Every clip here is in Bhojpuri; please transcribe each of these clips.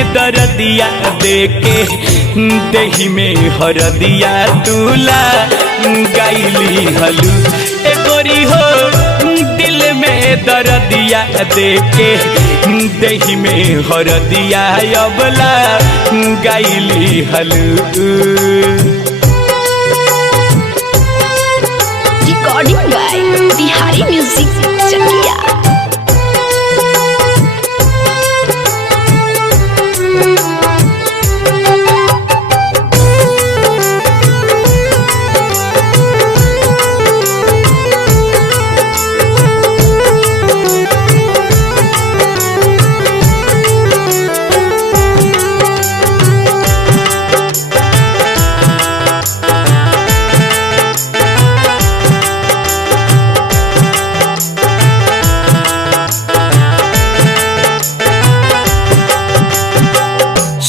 में दर्दिया देके देही में हरदिया दूला गाइली हलू। ए गोरी हो दिल में दर्दिया देके देही में हरदिया अबला गाइली हलू। रिकॉर्डिंग बाय बिहारी म्यूजिक चकिया।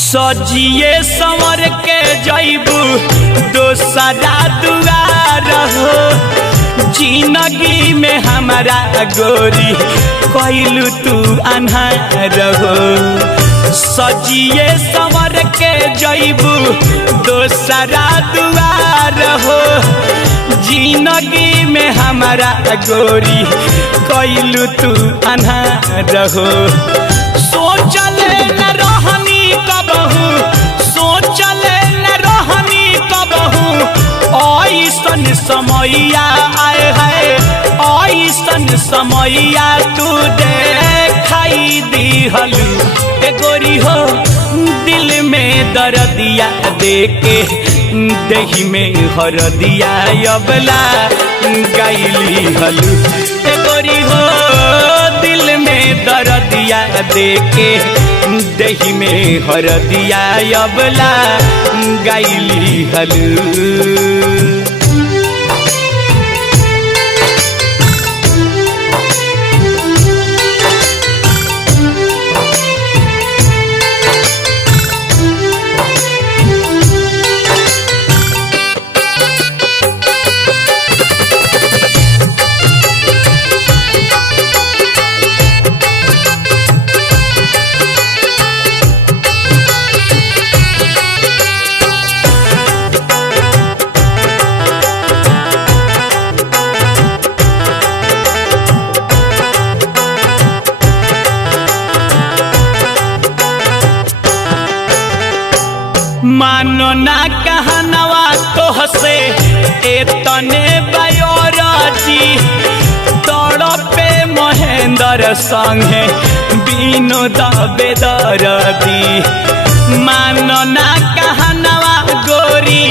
सजिए संवर के जैबू दोसरा दुआर हो, जिंदगी में हमारा गोरी कहलू तू अन्हार हो। सजिए संवर के जैबू दोसरा दुआर हो, जिंदगी में हमारा गोरी कहलू तू अन्हार हो। सोचले न रहनी कबहू, सोचले न रहनी कबहू, ऐसन समैया आए है, ऐसन समैया तू देखाई दिहलू। ए गोरी हो दिल में दर्दिया देके देही में हरदिया अबला गाइली हलू। ए गोरी हो दिल में दर्दिया देके देही में हरदिया अबला गाइली हलू। मानो ना कहनवा तो हसे एतने बयोराजी, तड़पे महेंद्र संगे विनोद बेदर्दी। मानो ना कहनवा गोरी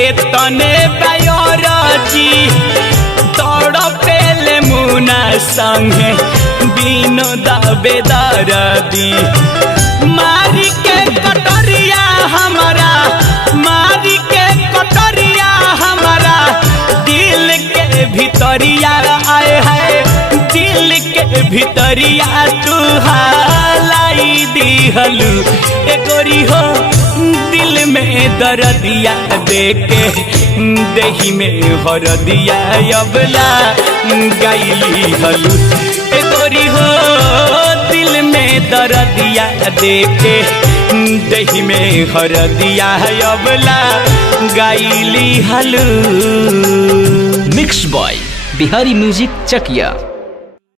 एतने बयोराजी, तड़पे ले मुना संगे विनोद बेदर्दी। मारी के कटरिया हमारा, मारी के कटरिया हमारा दिल के भितरिया आए है, दिल के भितरिया तू हालाई दिहलू। ए गोरी हो दिल में दर्दिया देके देही में हरदिया अबला गाइली हलू। ए गोरी हो दिल में दर्दिया देके देही में हरदिया अबला गाइली हलू। मिक्स बॉय बिहारी म्यूजिक चकिया।